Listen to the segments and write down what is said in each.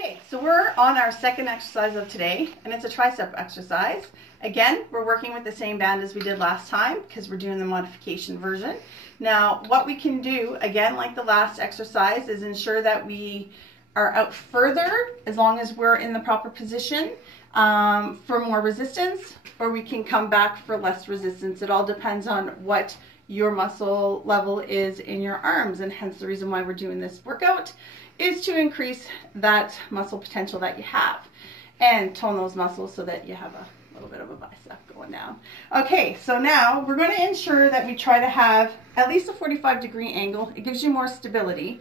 Okay, so we're on our second exercise of today, and it's a tricep exercise. Again, we're working with the same band as we did last time because we're doing the modification version. Now, what we can do, again, like the last exercise, is ensure that we are out further as long as we're in the proper position for more resistance, or we can come back for less resistance. It all depends on what your muscle level is in your arms, and hence the reason why we're doing this workout is to increase that muscle potential that you have and tone those muscles so that you have a little bit of a bicep going down. Okay, so now we're going to ensure that we try to have at least a 45-degree angle. It gives you more stability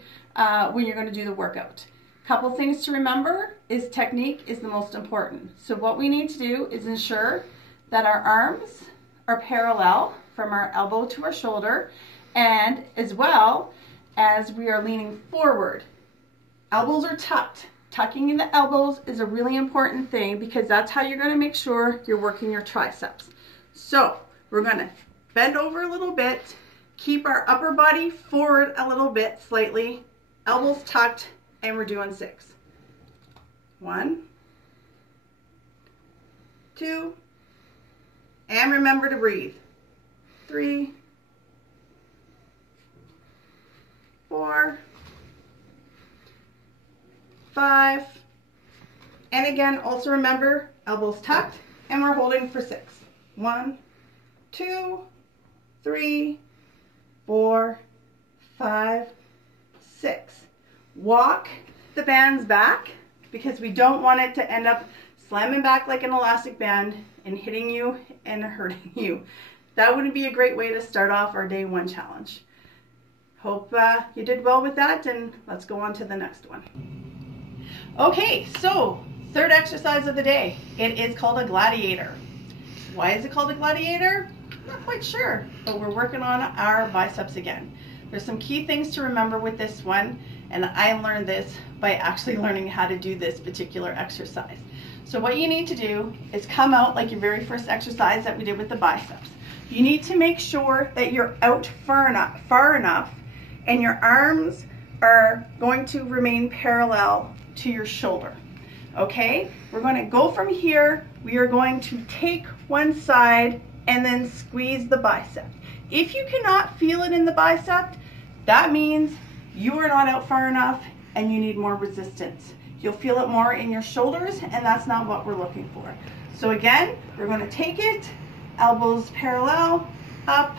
when you're going to do the workout. Couple things to remember is technique is the most important. So what we need to do is ensure that our arms are parallel from our elbow to our shoulder, and as well as we are leaning forward. Elbows are tucked. Tucking in the elbows is a really important thing because that's how you're going to make sure you're working your triceps. So we're going to bend over a little bit, keep our upper body forward a little bit slightly, elbows tucked, and we're doing 6. 1, 2, and remember to breathe. 3, 4, 5, and again, also remember, elbows tucked, and we're holding for 6. 1, 2, 3, 4, 5, 6. Walk the bands back because we don't want it to end up slamming back like an elastic band and hitting you and hurting you. That wouldn't be a great way to start off our day 1 challenge. Hope you did well with that, and let's go on to the next one. Okay, so third exercise of the day. It is called a gladiator. Why is it called a gladiator? I'm not quite sure, but we're working on our biceps again. There's some key things to remember with this one, and I learned this by actually learning how to do this particular exercise. So what you need to do is come out like your very first exercise that we did with the biceps. You need to make sure that you're out far enough and your arms are going to remain parallel to your shoulder. Okay, we're going to go from here. We are going to take one side and then squeeze the bicep. If you cannot feel it in the bicep, that means you are not out far enough and you need more resistance. You'll feel it more in your shoulders, and that's not what we're looking for. So again, we're going to take it, elbows parallel, up,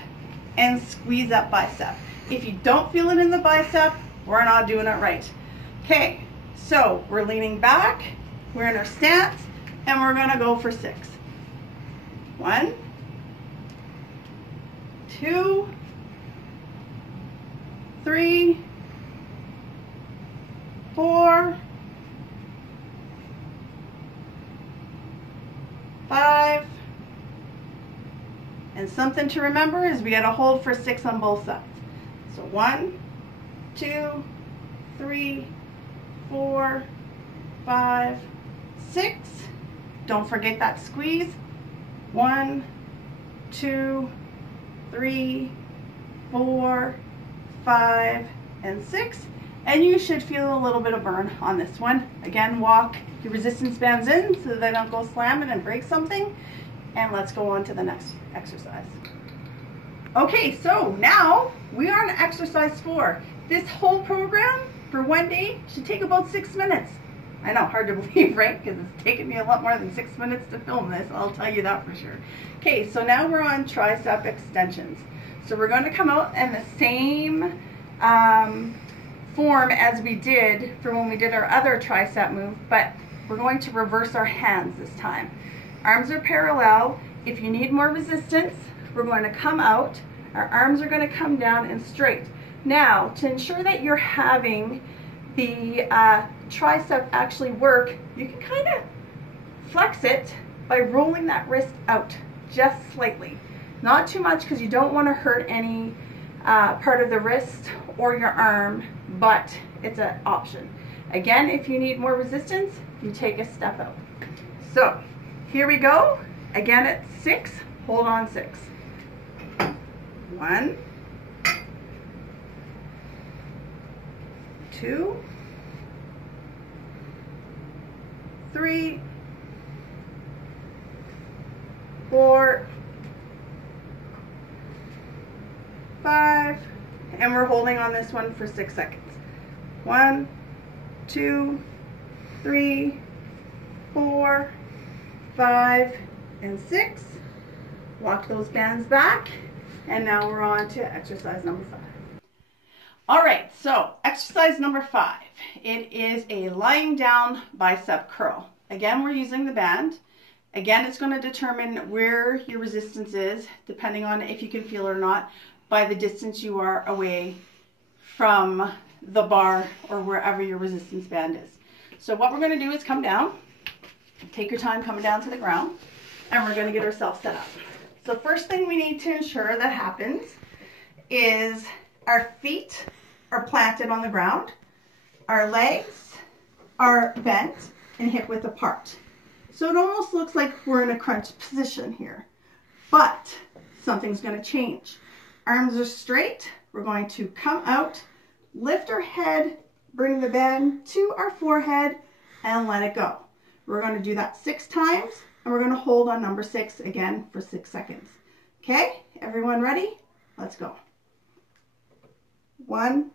and squeeze that bicep. If you don't feel it in the bicep, we're not doing it right. Okay, so we're leaning back, we're in our stance, and we're going to go for 6. 1, 2, 3, 4, 5, and something to remember is we got to hold for 6 on both sides. So 1, 2, 3, 4, 5, 6. Don't forget that squeeze. 1, 2, 3, 4, 5, and 6. And you should feel a little bit of burn on this one. Again, walk your resistance bands in so they don't go slamming and break something. And let's go on to the next exercise. Okay, so now we are on exercise 4. This whole program for one day should take about 6 minutes. I know, hard to believe, right? Because it's taken me a lot more than 6 minutes to film this, I'll tell you that for sure. Okay, so now we're on tricep extensions. So we're going to come out in the same form as we did for when we did our other tricep move, but we're going to reverse our hands this time. Arms are parallel. If you need more resistance, we're going to come out. Our arms are going to come down and straight. Now, to ensure that you're having the tricep actually work, you can kind of flex it by rolling that wrist out just slightly. Not too much because you don't want to hurt any part of the wrist or your arm, but it's an option. Again, if you need more resistance, you take a step out. So here we go. Again at 6, hold on 6. 1, 2, 3, 4, 5, and we're holding on this one for 6 seconds. 1, 2, 3, 4, 5, and 6. Walk those bands back, and now we're on to exercise number 5. All right, so exercise number 5. It is a lying down bicep curl. Again, we're using the band. Again, it's going to determine where your resistance is, depending on if you can feel it or not, by the distance you are away from the bar or wherever your resistance band is. So what we're going to do is come down, take your time coming down to the ground, and we're going to get ourselves set up. So first thing we need to ensure that happens is our feet are planted on the ground, our legs are bent and hip width apart. So it almost looks like we're in a crunch position here, but something's going to change. Arms are straight. We're going to come out, lift our head, bring the band to our forehead, and let it go. We're going to do that 6 times, and we're going to hold on number 6 again for 6 seconds. Okay, everyone ready? Let's go. 1,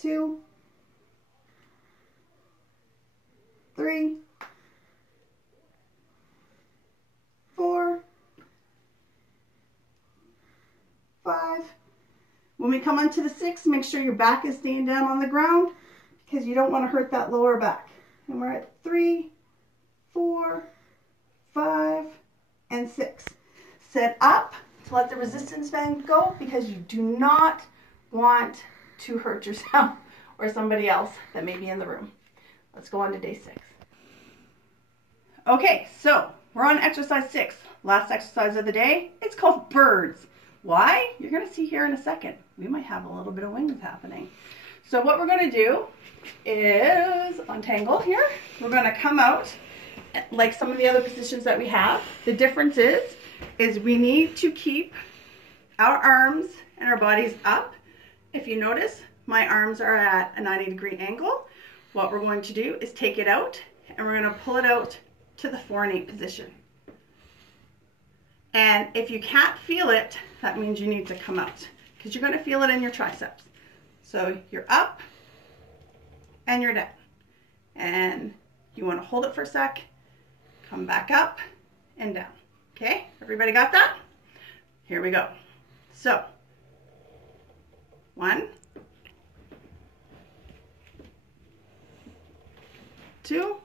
2, 3, 4, 5. When we come onto the 6, make sure your back is staying down on the ground because you don't want to hurt that lower back. And we're at 3, 4, 5, and 6. Sit up to let the resistance band go because you do not want to hurt yourself or somebody else that may be in the room. Let's go on to day 6. Okay, so we're on exercise 6. Last exercise of the day. It's called birds. Why? You're going to see here in a second. We might have a little bit of wings happening. So what we're going to do is untangle here. We're going to come out like some of the other positions that we have. The difference is we need to keep our arms and our bodies up. If you notice, my arms are at a 90-degree angle. What we're going to do is take it out and we're going to pull it out to the 4 and 8 position. And if you can't feel it, that means you need to come out because you're going to feel it in your triceps. So you're up and you're down. And you want to hold it for a sec, come back up and down. Okay, everybody got that? Here we go. So, 1, 2,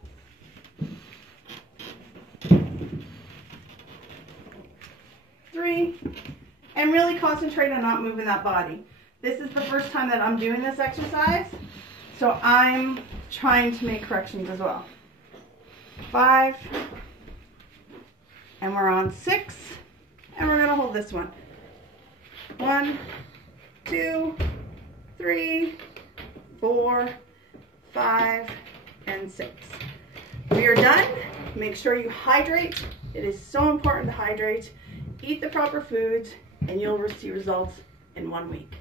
3, and really concentrate on not moving that body. This is the first time that I'm doing this exercise, so I'm trying to make corrections as well. 5, and we're on 6, and we're going to hold this one. 1, 2, 3, 4, 5, and 6. We are done. Make sure you hydrate. It is so important to hydrate. Eat the proper foods, and you'll see results in 1 week.